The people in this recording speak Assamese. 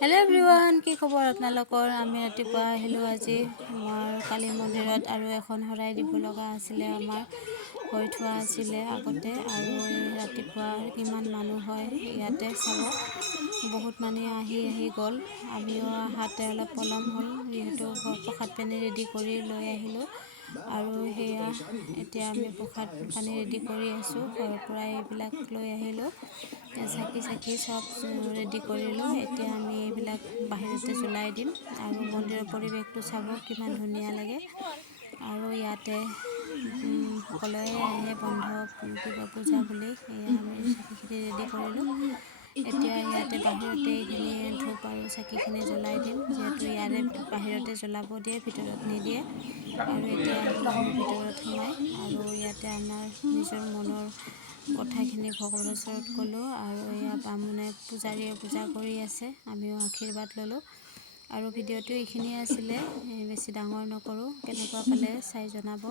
হেল্ল' এভৰিৱান, কি খবৰ আপোনালোকৰ? আমি ৰাতিপুৱা আহিলোঁ আজি আমাৰ কালী মন্দিৰত আৰু এখন শৰাই দিব লগা আছিলে, আমাৰ হৈ থোৱা আছিলে আগতে। আৰু ৰাতিপুৱা কিমান মানুহ হয় ইয়াতে চাব, বহুত মানুহ আহি গ'ল। আমিও আহাতে অলপ পলম হ'ল, যিহেতু প্ৰসাদ পানী ৰেডি কৰি লৈ আহিলোঁ। আৰু সেয়া এতিয়া আমি প্ৰসাদ পানী ৰেডি কৰি আছোঁ, ঘৰৰ পৰা এইবিলাক লৈ আহিলোঁ। চাকি চব ৰেডি কৰিলোঁ। এতিয়া আমি এইবিলাক বাহিৰতে জ্বলাই দিম আৰু মন্দিৰৰ পৰিৱেশটো চাব কিমান ধুনীয়া লাগে। আৰু ইয়াতে সকলোৱে আহে বন্ধ কিবা পূজা বুলি। এয়া আমি চাকিখিনি ৰেডি কৰিলোঁ। এতিয়া ইয়াতে বাহিৰতে এইখিনি ধূপ আৰু চাকিখিনি জ্বলাই দিম, যিহেতু ইয়াৰে বাহিৰতে জ্বলাব দিয়ে, ভিতৰত নিদিয়ে। আৰু এতিয়া আহিলোঁ আমি ভিতৰত সোমাই, আৰু ইয়াতে আমাৰ নিজৰ মনৰ কথাখিনি ভগৱানৰ ওচৰত ক'লোঁ। আৰু এয়া বামুণে পূজাৰীয়ে পূজা কৰি আছে, আমিও আশীৰ্বাদ ল'লোঁ। আৰু ভিডিঅ'টো এইখিনিয়ে আছিলে, বেছি ডাঙৰ নকৰোঁ। কেনেকুৱা পালে চাই জনাব।